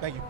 Thank you.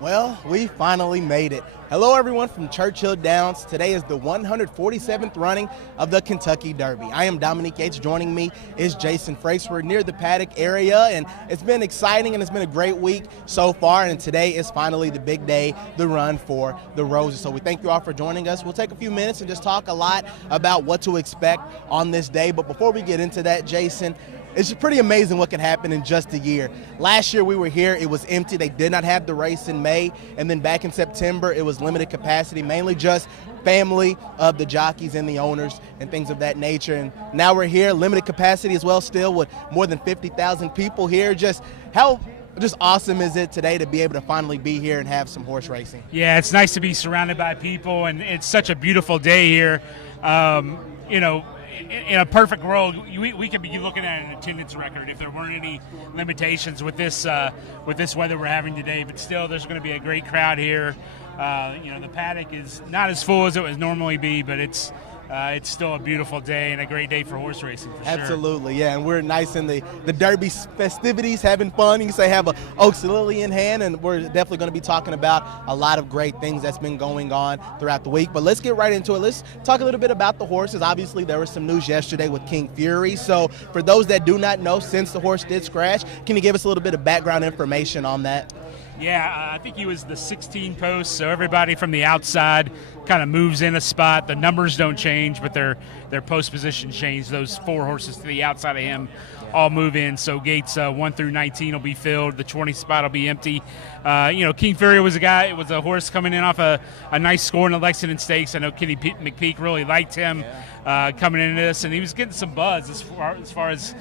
Well, we finally made it. Hello, everyone from Churchill Downs. Today is the 147th running of the Kentucky Derby. I am Dominique Yates. Joining me is Jason Frakes. We're near the Paddock area, and it's been exciting, and it's been a great week so far, and today is finally the big day, the run for the Roses. So we thank you all for joining us. We'll take a few minutes and just talk a lot about what to expect on this day. But before we get into that, Jason, it's just pretty amazing what can happen in just a year. Last year we were here, it was empty. They did not have the race in May. And then back in September, it was limited capacity, mainly just family of the jockeys and the owners and things of that nature. And now we're here, limited capacity as well, still with more than 50,000 people here. Just awesome is it today to be able to finally be here and have some horse racing? Yeah, it's nice to be surrounded by people, and it's such a beautiful day here. In a perfect world, we could be looking at an attendance record if there weren't any limitations with this weather we're having today. But still, there's going to be a great crowd here. The paddock is not as full as it would normally be, but it's still a beautiful day and a great day for horse racing, for sure. Absolutely, yeah, and we're nice in the Derby festivities, having fun. You can say have a Oaks Lily in hand, and we're definitely going to be talking about a lot of great things that's been going on throughout the week. But let's get right into it. Let's talk a little bit about the horses. Obviously, there was some news yesterday with King Fury. So for those that do not know, since the horse did scratch, can you give us a little bit of background information on that? Yeah, I think he was the 16 post, so everybody from the outside kind of moves in a spot. The numbers don't change, but their post position changed. Those four horses to the outside of him all move in. So gates 1 through 19 will be filled. The 20 spot will be empty. King Fury was a horse coming in off a nice score in the Lexington Stakes. I know Kenny McPeak really liked him coming into this, and he was getting some buzz as far as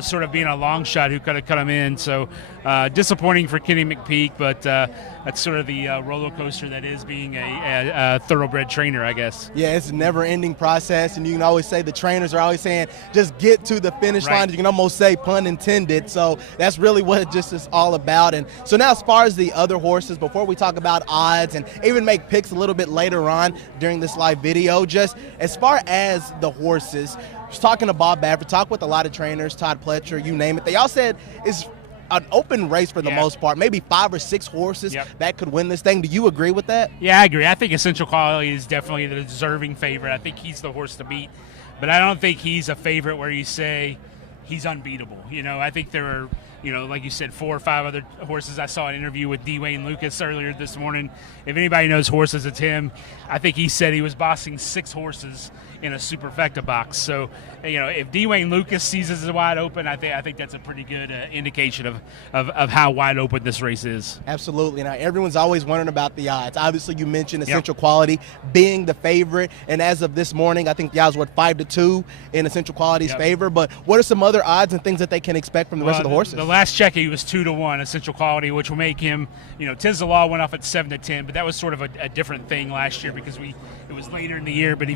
sort of being a long shot who could have cut him in. So disappointing for Kenny McPeak, but that's sort of the roller coaster that is being a thoroughbred trainer, I guess. Yeah, it's a never-ending process, and you can always say the trainers are always saying, just get to the finish line. You can almost say pun intended. So that's really what it just is all about. And so now as far as the other horses, before we talk about odds and even make picks a little bit later on during this live video, just as far as the horses, I was talking to Bob Baffert, talked with a lot of trainers, Todd Pletcher, you name it. They all said it's an open race for the most part, maybe 5 or 6 horses that could win this thing. Do you agree with that? Yeah, I agree. I think Essential Quality is definitely the deserving favorite. I think he's the horse to beat, but I don't think he's a favorite where you say he's unbeatable. I think there are, like you said, 4 or 5 other horses. I saw an interview with D. Wayne Lucas earlier this morning. If anybody knows horses, it's him. I think he said he was bossing 6 horses in a superfecta box. So, if D. Wayne Lucas sees this as wide open, I think that's a pretty good indication of how wide open this race is. Absolutely. Now, everyone's always wondering about the odds. Obviously, you mentioned Essential Quality being the favorite, and as of this morning, I think the odds were 5-2 in Essential Quality's favor. But what are some other odds and things that they can expect from the rest of the horses? The last check, he was 2-1 Essential Quality, which will make him, Tiz the Law went off at 7-10, but that was sort of a different thing last year because it was later in the year. But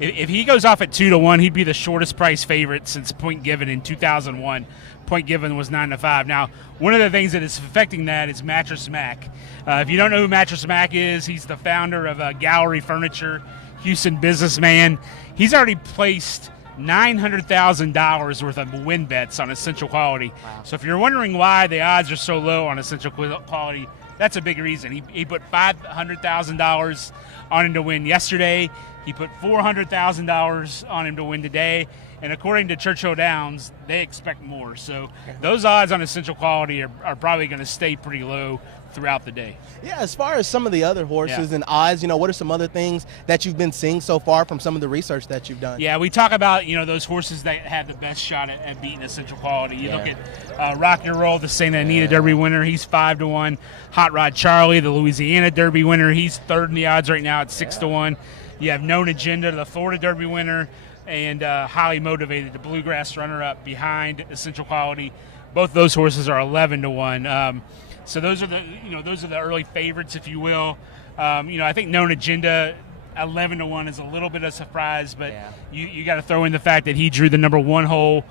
if he goes off at 2-1, he'd be the shortest price favorite since Point Given in 2001. Point Given was 9-5. Now, one of the things that is affecting that is Mattress Mac. If you don't know who Mattress Mac is, he's the founder of Gallery Furniture, Houston businessman. He's already placed $900,000 worth of win bets on Essential Quality. Wow. So if you're wondering why the odds are so low on Essential Quality, that's a big reason. He put $500,000 on him to win yesterday. He put $400,000 on him to win today. And according to Churchill Downs, they expect more. So those odds on Essential Quality are probably going to stay pretty low throughout the day. Yeah, as far as some of the other horses and odds, what are some other things that you've been seeing so far from some of the research that you've done? Yeah, we talk about, those horses that have the best shot at beating Essential Quality. You look at Rock Your Roll, the Santa Anita Derby winner, he's 5-1. Hot Rod Charlie, the Louisiana Derby winner, he's third in the odds right now at 6-1. You have Known Agenda, the Florida Derby winner, and Highly Motivated, the Bluegrass runner-up behind Essential Quality. Both those horses are 11-1. So those are the early favorites, if you will. I think Known Agenda 11-1 is a little bit of a surprise, but you got to throw in the fact that he drew the number 1 hole.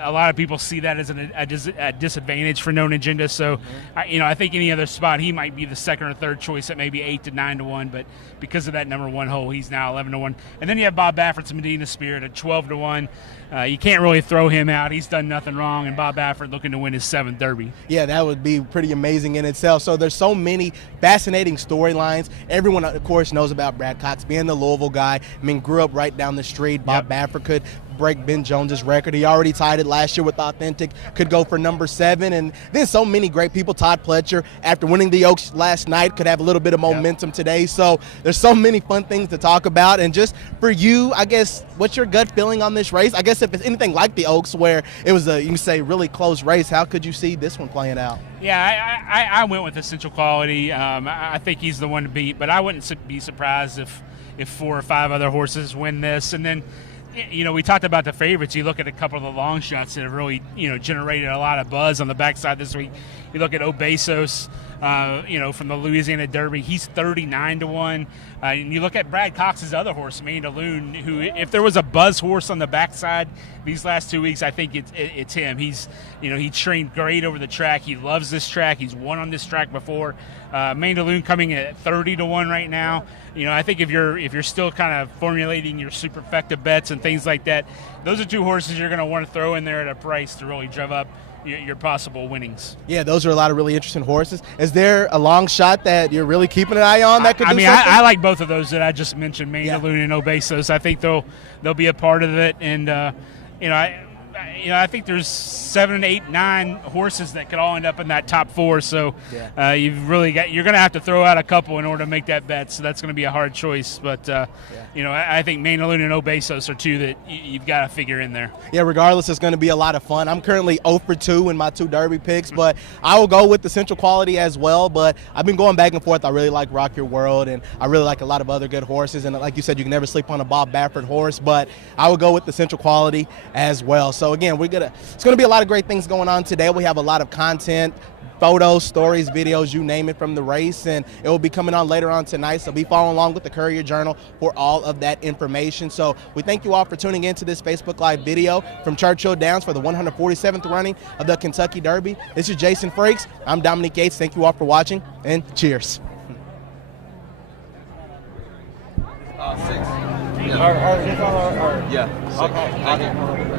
A lot of people see that as a disadvantage for Known Agenda. So, I think any other spot he might be the second or third choice at maybe 8 to 9-1. But because of that number 1 hole, he's now 11-1. And then you have Bob Baffert's Medina Spirit at 12-1. You can't really throw him out. He's done nothing wrong, and Bob Baffert looking to win his 7th Derby. Yeah, that would be pretty amazing in itself. So there's so many fascinating storylines. Everyone, of course, knows about Brad Cox being the Louisville guy. Grew up right down the street. Bob Baffert could break Ben Jones's record. He already tied it last year with Authentic, could go for number 7. And then so many great people. Todd Pletcher, after winning the Oaks last night, could have a little bit of momentum today. So there's so many fun things to talk about. And just for you, I guess, what's your gut feeling on this race? I guess if it's anything like the Oaks where it was you can say, really close race, how could you see this one playing out? Yeah, I went with Essential Quality. I think he's the one to beat, but I wouldn't be surprised if 4 or 5 other horses win this. And then, we talked about the favorites. You look at a couple of the long shots that have really, generated a lot of buzz on the backside this week. You look at Obesos, from the Louisiana Derby. He's 39-1. And you look at Brad Cox's other horse, Mandaloon, who, if there was a buzz horse on the backside these last 2 weeks, I think it's him. He's, he trained great over the track. He loves this track. He's won on this track before. Mandaloon coming at 30-1 right now. I think if you're still kind of formulating your superfecta bets and things like that, those are 2 horses you're going to want to throw in there at a price to really drive up your possible winnings. Yeah, those are a lot of really interesting horses. Is there a long shot that you're really keeping an eye on that could do something? I like both of those that I just mentioned, Mandaloon and Obesos. I think they'll be a part of it, and I think there's 7, 8, 9 horses that could all end up in that top 4. So you're going to have to throw out a couple in order to make that bet. So that's going to be a hard choice. But I think Mandaloon and Obesos are 2 that you've got to figure in there. Yeah, regardless, it's going to be a lot of fun. I'm currently 0 for 2 in my 2 Derby picks, but I will go with the Central Quality as well. But I've been going back and forth. I really like Rock Your World, and I really like a lot of other good horses. And like you said, you can never sleep on a Bob Baffert horse, but I will go with the Central Quality as well. So again, it's going to be a lot of great things going on today. We have a lot of content, photos, stories, videos, you name it, from the race, and it will be coming on later on tonight. So be following along with the Courier Journal for all of that information. So we thank you all for tuning into this Facebook Live video from Churchill Downs for the 147th running of the Kentucky Derby. This is Jason Frakes. I'm Dominique Yates. Thank you all for watching, and cheers. 6. Yeah. 6. Okay.